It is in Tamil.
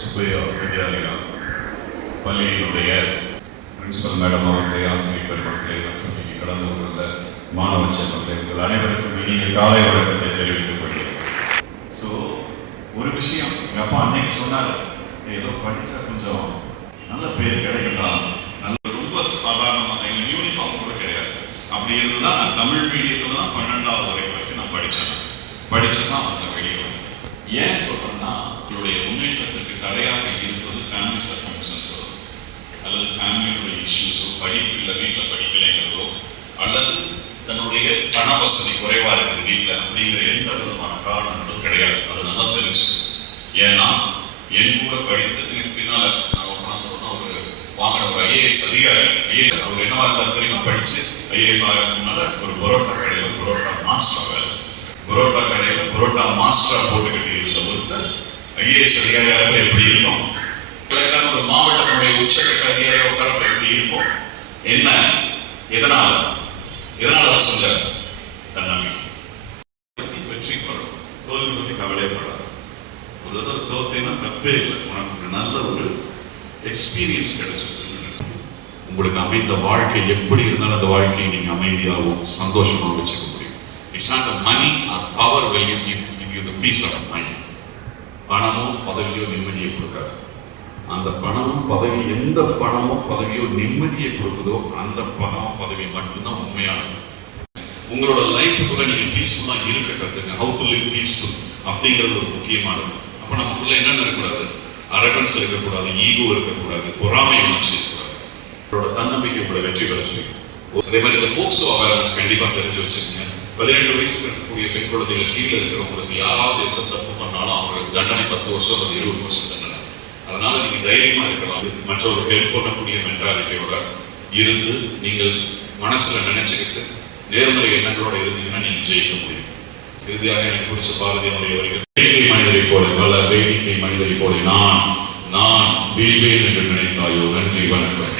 சுப்பையா வித்யாலயா பள்ளியினுடைய பிரின்சிபல் மேடம் அவர்களே ஆசிரியர் பெருமக்களை மற்றும் இங்கே கலந்து கொண்டுள்ள மாணவ செல்வங்களை உங்கள் அனைவருக்கும் இனிய காலை வணக்கத்தை தெரிவித்துக் கொள்கிறேன். ஸோ ஒரு விஷயம் எங்கள் அப்பா அன்னைக்கு சொன்னார் ஏதோ படித்தா கொஞ்சம் நல்ல பேர் கிடைக்கலாம் நல்ல ரொம்ப சாதாரணமாக எங்கள் யூனிஃபார்ம் கூட கிடையாது. அப்படி இருந்து தான் நான் தமிழ் மீடியத்தில் தான் பன்னெண்டாவது வரை வரைக்கும் நான் படித்தேன் படிச்சு தான் வந்த வெளியே. ஏன் சொல்கிறேன்னா என்னுடைய படிப்பில் படிப்பு வீட்டில் படிக்கலைங்கிறதோ அல்லது தன்னுடைய பண வசதி குறைவா இருக்குது வீட்டில் அப்படிங்கிற எந்த விதமான காரணங்களும் கிடையாது. அது நல்லா தெரிஞ்சு ஏன்னா என் கூட படித்ததுக்கு பின்னால் நான் ஒன்றா சொல்லணும் ஒரு வாங்கின ஒரு ஐஏஎஸ் அதிகாரி. ஐஏஎஸ் அவர் என்னவா இருந்தார் தெரியுமா? படிச்சு ஐஏஎஸ் ஆகிறதுனால முன்னால ஒரு பரோட்டா கடையில் பரோட்டா மாஸ்டர் வேலை பரோட்டா கடையில் பரோட்டா மாஸ்டரா போட்டுக்கிட்டு இருந்த ஒருத்தர் ஐஏஎஸ் அதிகாரியாக எப்படி இருக்கும் ஒரு மாவட்டத்தினுடைய உச்சக்கட்ட அதிகாரியாக உட்காரப்ப எப்படி இருக்கும் என்ன? எதனால? எதனால அவர் செஞ்சார்? தன்னம்பிக்கை வெற்றி பெறணும் தோல்வி பற்றி கவலையப்படாது ஒரு தடவை தோத்தேன்னா தப்பே இல்லை. உனக்கு ஒரு நல்ல ஒரு எக்ஸ்பீரியன்ஸ் கிடைச்சிருக்கு உங்களுக்கு அமைந்த வாழ்க்கை எப்படி இருந்தாலும் அந்த வாழ்க்கையை நீங்க அமைதியாகவும் சந்தோஷமாகவும் வச்சுக்க முடியும். It's not the money or power will you give, give you the peace பணமோ பதவியோ நிம்மதியை கொடுக்காது. அந்த பணமும் பதவி எந்த பணமோ பதவியோ நிம்மதியை கொடுக்குதோ அந்த பணம் பதவி மட்டும்தான் உண்மையானது. உங்களோட லைஃபுக்குள்ள நீங்க பீஸ்ஃபுல்லா இருக்க கத்துங்க. ஹவு டு லிவ் பீஸ்ஃபுல் அப்படிங்கிறது ஒரு முக்கியமானது. அப்ப நமக்குள்ள என்னென்ன இருக்கக்கூடாது? அரகன்ஸ் இருக்கக்கூடாது ஈகோ இருக்கக்கூடாது பொறாமை உணர்ச்சி இருக்கக்கூடாது உங்களோட தன்னம்பிக்கை கூட வெற்றி பெற அதே மாதிரி இந்த போக்சோ அவேர்னஸ் கண்டிப்பா தெரிஞ்சு வச்சுக்கோங்க பதினெட்டு வயசு இருக்கக்கூடிய பெண் குழந்தைகள் கீழே இருக்கிறவங்களுக்கு யாராவது எந்த தப்பு பண்ணாலும் அவங்களுக்கு தண்டனை பத்து வருஷம் அல்லது இருபது வருஷம் தண்டனை. அதனால நீங்க தைரியமா இருக்கலாம். மற்றவர்கள் ஹெல்ப் பண்ணக்கூடிய மென்டாலிட்டியோட இருந்து நீங்கள் மனசுல நினைச்சுக்கிட்டு நேர்மறை எண்ணங்களோட இருந்தீங்கன்னா நீங்க ஜெயிக்க முடியும். இறுதியாக எனக்கு பிடிச்ச பாரதியினுடைய வரிகள் வேடிக்கை மனிதரை போல பல வேடிக்கை மனிதரை போல நான் நான் வீழ்வேன் என்று நினைத்தாயோ? நன்றி வணக்கம்.